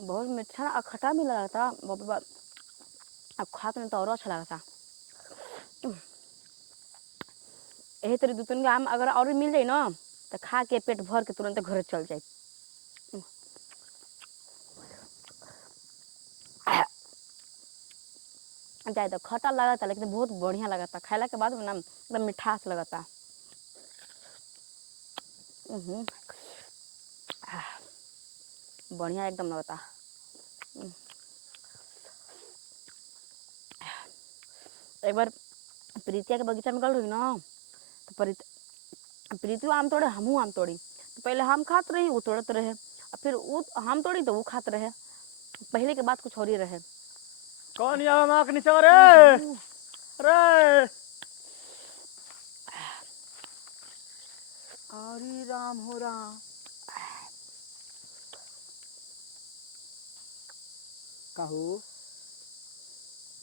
बहुत मीठा और खट्टा भी लगा था बाप रे बाप। अब खा के तो और अच्छा लगा था। यही तरी दो तीन आम अगर और भी मिल जाए ना तो खा के पेट भर के तुरंत घर चल जाए। चाहे तो खट्टा लगा था लेकिन बहुत बढ़िया लगा था। खाने के बाद ना एकदम मिठास लगा था। बढ़िया एकदम लगा था। एक बार प्रीतिया के बगीचा में गल रही ना तो प्रीतियो आम तोड़े हमहू आम तोड़ी। तो पहले हम खात रही वो तोड़त रहे और फिर वो हम तोड़ी तो वो खात रहे। पहले के बात कुछ और ही रहे। कौन यहाँ माँ के नीचे रे रे हरी राम हो राम। कहू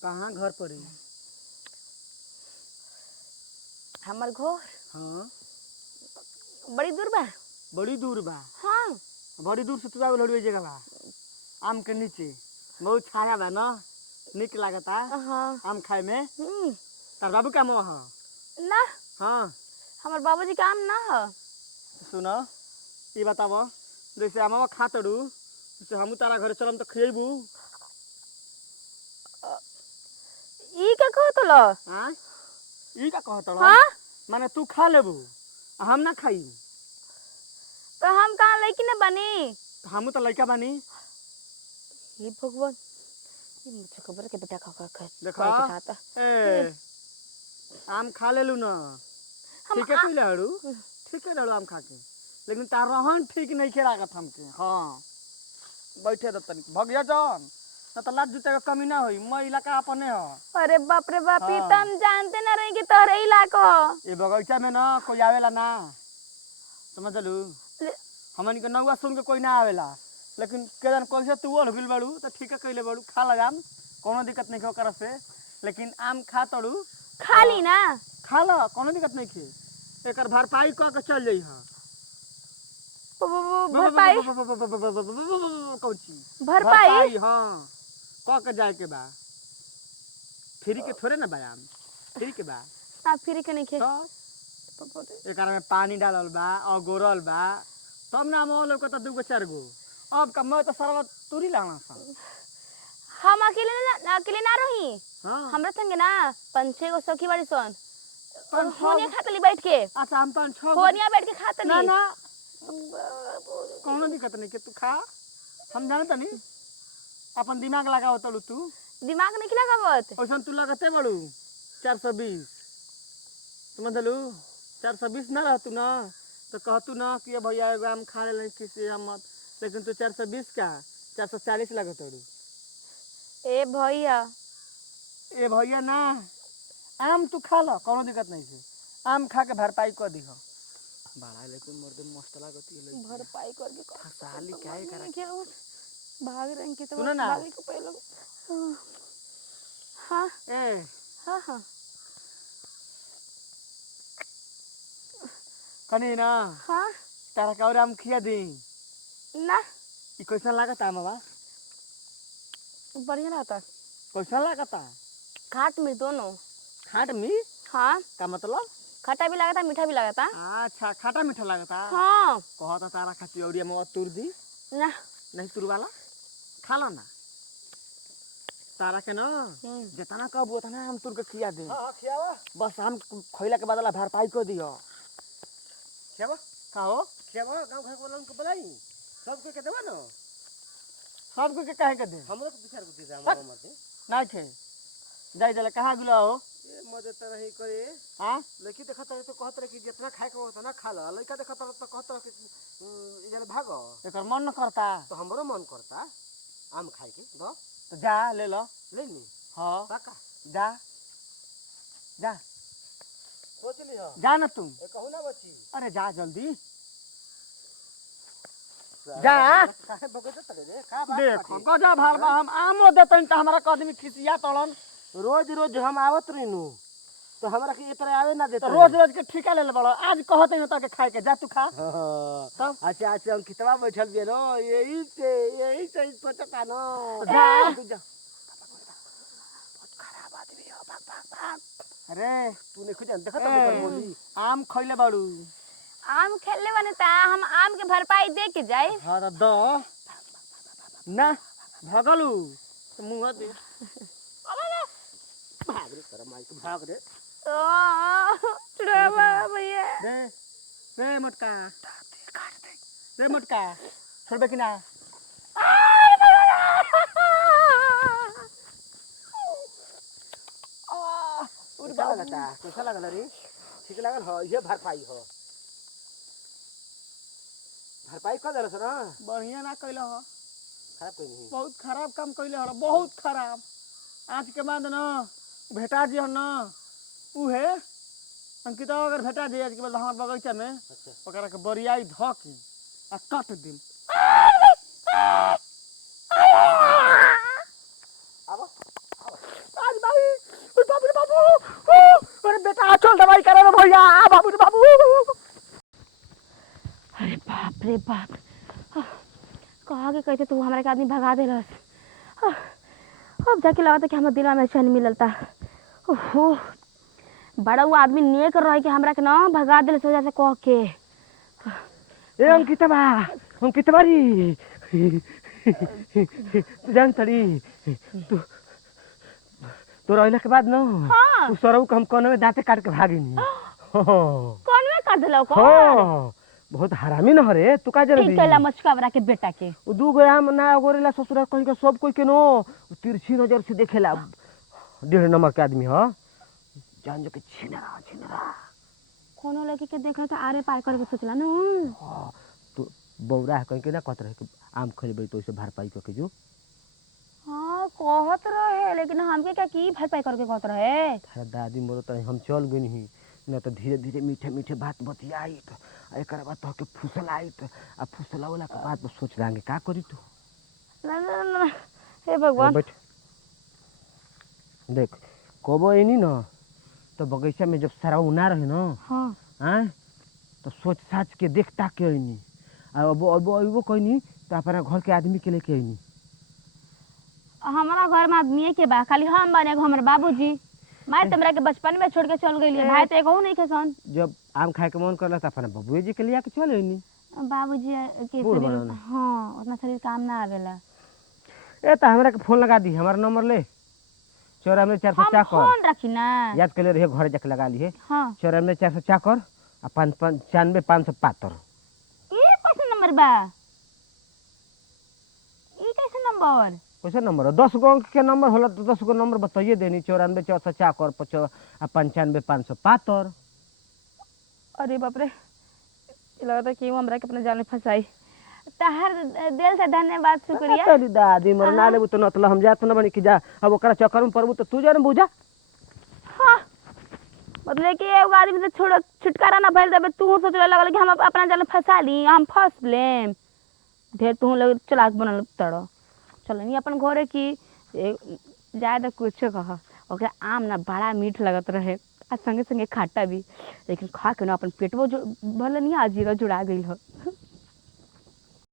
कहाँ घर पर है? हमार घर हाँ बड़ी दूर बा। बड़ी दूर बा। हाँ बड़ी दूर से तू आवे लड़ुए जगह बा आम के नीचे बहुत छाया बा ना निक लागता हाँ आम खाए में। तार बाबू का मुँह है ना हाँ। हमार बाबूजी का आम ना है। सुनो ये बताबो जैसे आम खा तड़ू जैसे हमू तारा घरे चलम तो खिएबू। ई का कहो तो लो हाँ ई का कहत हाँ माने तू खा लेबू हम ना खाई। तो हम कहाँ लड़की न बनी। हमू तो लड़का बानी। हे भगवान ये मुझे खबर के बेटा खा खा देखा के चाहता ए आम खा लेलू ना हम ठीक है कोई लड़ू ठीक है लड़ू आम खा के लेकिन तार रहन ठीक नहीं के लागत हमके। हाँ बैठे तो तनिक भगिया जान ना तो लात जूते का कमी ना होई मैं इलाका अपने हो। अरे बाप रे बाप ई हाँ। तो हम जानते ना रहे कि तोहरे इलाको हो। ये बगीचा में ना कोई आवेला ना समझ लू हमन के नौवा सुन के कोई ना आवेला लेकिन केदन कैसे तू ओढ़ बिल बड़ू तो ठीक है कैले बड़ू खा लगाम कोनो दिक्कत नहीं ओकरा से लेकिन आम खा तड़ू खा ली ना खा लो कोनो दिक्कत नहीं खे एकर भरपाई क के चल जाई। हां भरपाई कौन चीज भरपाई हां क के जाए के बा फ्री के थोड़े ना बयाम फ्री के बा आप फिर के नहीं खे तो एकर में पानी डालल बा और गोरल बा तब ना मोल को तो दूगो चार गो अब का मैं तो सारा तूरी लाना सा। हम अकेले ना रही। हां हमरा संगे ना 5-6 गो सखी बाड़ी सन पाँच छह होनिया खातली बैठ के। अच्छा हम 5-6 होनिया बैठ के खातली ना ना कोनो दिक्कत नहीं के तू खा हम जानत नहीं अपन दिमाग लगाओ तलू तू दिमाग नहीं लगावत ओसन तू लगते बड़ू 420 समझलू 420 ना रहतू ना तो कहतू ना कि भैया एगो आम खा ले किसी आम मत लेकिन तू 420 का 440 लगत बड़ू। ए भैया ए भैया ना आम तू खा लो कोनो दिक्कत नहीं से आम खा के भरपाई कर दी हो बड़ा लेकिन मर्दे मस्त लागती है भरपाई करके फसाली क्या है करा क्या भाग रहे हैं कि तो सुनो ना भागे को पहले हाँ ए हाँ हाँ कनी ना हाँ तारा का और आम खिया दी ना ई कैसा लागता आमवा बढ़िया रहता कैसा लागता खाट में दोनों खाट मी हाँ का मतलब खट्टा भी लगता मीठा भी लगता। अच्छा खाटा मीठा लगता हाँ कहता तारा खाती और ये तुर दी ना नहीं तुर वाला खा लो ना तारा के ना जितना कब उतना हम तुर के खिया दे। हां खियावा बस हम खइला के बदला भरपाई कर दियो खियावा का हो खियावा गांव घर वालों को बुलाई सब के देबा ना सब के काहे के दे हमरो के विचार को दे जा हमर मते ना थे जाई जले कहां गुला हो ये मदद त नहीं करे। हां लड़की देखत रहे तो कहत रहे कि जितना खाए के होता ना खा लो लड़का देखत रहे तो कहत रहे कि इधर भागो एकर मन न करता तो हमरो मन करता आम खाए के दो तो जा ले लो ले ली। हां पक्का जा जा सोच ली हो जा ना तुम ए कहू ना बच्ची अरे जा जल्दी जा काहे बगत तले रे का बात देखो गजा भालबा हम आमो देतन त हमरा आदमी खिसिया तड़न रोज रोज हम आवत रहिनु तो हमरा के इतना आवे ना देता तो रोज रोज के ठिका ले बड़ो आज कहते हैं तो के खाए के जा तू खा तब अच्छा अच्छा हम कितना बैठल बिया नो यही से सोचता नो जा बहुत खराब आदमी हो भाग भाग भाग अरे तूने खुद देखा तो बोली आम खइले बाड़ू आम खेलने वाले ता हम आम के भरपाई दे के जाए। हाँ तो दो ना भगलू तो मुँह दे भाग रे कर माई के भाग रे चुड़ावा भैया रे रे मटका रे मटका छोड़बे कि ना कैसा लगल रे ठीक लागल हो ये भरपाई हो भरपाई कर देलस ना बढ़िया ना कइले हो खराब कोई नहीं बहुत खराब काम कइले हो बहुत खराब आज के बाद ना भेटा जी हो ना उहे अंकिता अगर भेटा जी आज के बाद हमार बगीचा में अच्छा ओकरा के बरियाई ध के आ काट दिम अब आज भाई बाबू रे बाबू अरे बेटा चल दवाई करा रे भैया बाबू रे बाबू अरे बाप रे बाप कहा के कहते तू हमारे के आदमी भगा देलस। अब जाके लगा था कि हमारे दिल में चैन मिलता। ओहो बड़ा वो आदमी नेक रह के हमरा के ना भगा देलस वजह से कह के। ए अंकिता री तू जान तड़ी तू तो रहला के बाद ना हाँ। तू सरऊ के हम कोने में दांते काट के भागिनी कौन में कर देलो को हां बहुत हरामी न हरे तू का जन ठीक कैला मचकावरा के बेटा के उ दू गो आम ना गोरेला ससुरा कहीं के सब कोई के नो तिरछी नजर से देखेला 1.5 नंबर के आदमी ह जान जो के छिनरा कोनो लड़की के देखा था आरे पार करके सोचला न तू बौरा कहीं के ना कहत रहे कि आम खइबे तो से भरपाई करके जो हाँ कहत रहे लेकिन हमके क्या की भरपाई करके कहत रहे। अरे दादी मोर त हम चल गई नहीं न तो धीरे धीरे मीठे मीठे बात बतियाई तो एक बाद तो के फुसल आई तो आ फुसला वाला के बाद सोच लांगे का करी तू ना हे भगवान बैठ देख कबो एनी न तो बगीचा में जब सारा उना रहे न हाँ हैं तो सोच साच के देखता के एनी अब कहनी तो अपना घर के आदमी के लेके आईनी हमारा घर में आदमी के बा खाली हम बने हमारे बाबूजी माय तमरा के बचपन में छोड़ के चल गई भाई तो एगो नहीं के सन जब आम खाए के मन करला तो अपना बबुए जी के लिया के चल आईनी बाबूजी के बूढ़ शरीर बनाना। हाँ उतना शरीर काम ना आवेला। ए तो हमरा के फोन लगा दी हमारा नंबर ले 94 हम चाकर फोन रखी ना याद कर ले रहे घर जाके लगा लिए हाँ 94 चाकर आ 95 575 ये कैसे नंबर बा ये कैसे नंबर कैसे नंबर 10 गो अंक के नंबर होला तो 10 गो नंबर बताइए देनी 94 400 चाकर 95 575 अरे बाप रे लगता कि वो हमरा के अपने जान में फंसाई तहर दिल से धन्यवाद शुक्रिया। तेरी दादी मर ना लेबू तो नतला हम जात न बनी कि जा अब ओकरा चक्कर में पड़बू तो तू जान बुझा हाँ मतलब कि एगो आदमी से छोड़ छुटकारा ना भइल तब तू सोच लगल कि हम अपना जान फंसा ली हम फंस लेम ढेर तू लोग चलाक बनल तड़ो चल नहीं अपन घरे की ज्यादा कुछ कह ओकरा आम ना बड़ा मीठ लगत रहे आ संगे संगे खाटा भी लेकिन खा के ना अपन पेटवो भले नहीं आजीरा जुड़ा गई हो।